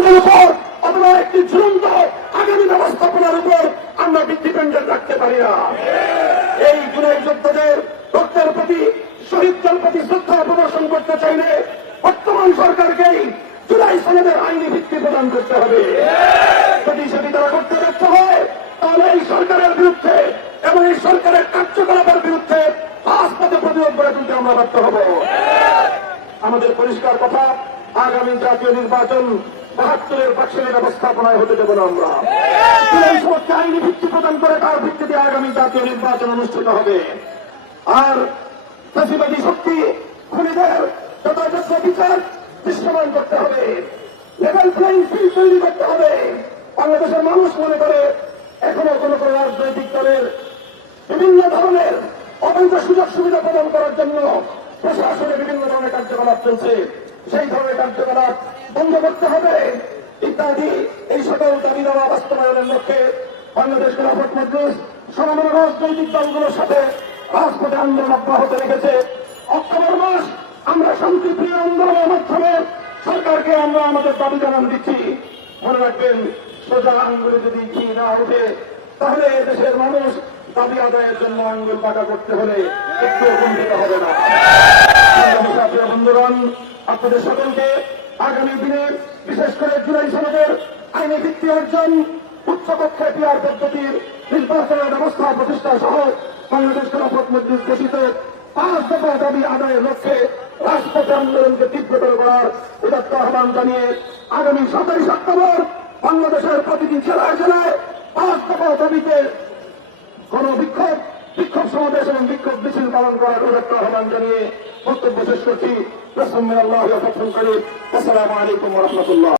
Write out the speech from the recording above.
জুলুমের উপর অথবা একটি ঝুলন্ত আগামী ব্যবস্থাপনার উপর আমরা ডিপেন্ডেন্ট রাখতে পারি না। এই জুলাই যোদ্ধাদের রক্তের প্রতি, শহীদদের প্রতি শ্রদ্ধা প্রদর্শন করতে চাইলে বর্তমান সরকারকেই জুলাই সনদের আইনি ভিত্তি প্রদান করতে হবে। যদি সেটি তারা করতে ব্যর্থ হয়, তাহলে এই সরকারের বিরুদ্ধে এবং এই সরকারের কার্যকলাপের বিরুদ্ধে রাজপথে প্রতিরোধ করে তুলতে আমরা ব্যর্থ হব। আমাদের পরিষ্কার কথা, আগামী জাতীয় নির্বাচন বাহাত্তরের বাক্সের ব্যবস্থাপনায় হতে দেব না আমরা। এই সমস্ত আইনি ভিত্তি প্রদান করে তার ভিত্তিতে আগামী জাতীয় নির্বাচন অনুষ্ঠিত হবে। আর ফেসিবাদী শক্তি, খুনিদের যথাযথ বিচার দৃশ্যমান করতে হবে। লেভেল প্লেইং ফিল্ড তৈরি করতে হবে। বাংলাদেশের মানুষ মনে করে, এখনও কোন কোন রাজনৈতিক দলের বিভিন্ন ধরনের অবৈধ সুযোগ সুবিধা প্রদান করার জন্য প্রশাসনে বিভিন্ন ধরনের কার্যকলাপ চলছে। সেই ধরনের কার্যকলাপ বন্ধ করতে হবে। ইত্যাদি এই সকল দাবি দেওয়া বাস্তবায়নের লক্ষ্যে বাংলাদেশ খেলাফত মজলিস সমগ্র রাজনৈতিক দলগুলোর সাথে রাজপথে আন্দোলন অব্যাহত রেখেছে। অক্টোবর মাস আমরা শান্তিপ্রিয় আন্দোলনের মাধ্যমে সরকারকে আমরা আমাদের দাবি জানান দিচ্ছি। মনে রাখবেন, সোজা আঙ্গুলে যদি ঘি না ওঠে, তাহলে দেশের মানুষ দাবি আদায়ের জন্য আঙ্গুল পাকা করতে হলে একটু কুণ্ঠিত হবে না। বন্ধুগণ, আপনাদের সকলকে আগামী দিনে বিশেষ করে জুলাই সমাজের আইনি ভিত্তি অর্জন উচ্চকক্ষে পিয়ার পদ্ধতির নির্বাচনের ব্যবস্থা, প্রতিষ্ঠা সহ বাংলাদেশ খেলাফত মজলিস ঘোষিত পাঁচ দফা দাবি আদায়ের লক্ষ্যে রাজপথে আন্দোলনকে তীব্রতর করার উদাত্ত আহ্বান জানিয়ে আগামী সাতাইশ অক্টোবর বাংলাদেশের প্রতিটি জেলায় জেলায় পাঁচ দফা দাবিতে কোন বিক্ষোভ সমাবেশ এবং পালন করার উদাত্ত আহ্বান জানিয়ে বক্তব্য শেষ করছি রসম আল্লাহ ফতন করি আসসালামু আলাইকুম রহমতুল্লাহ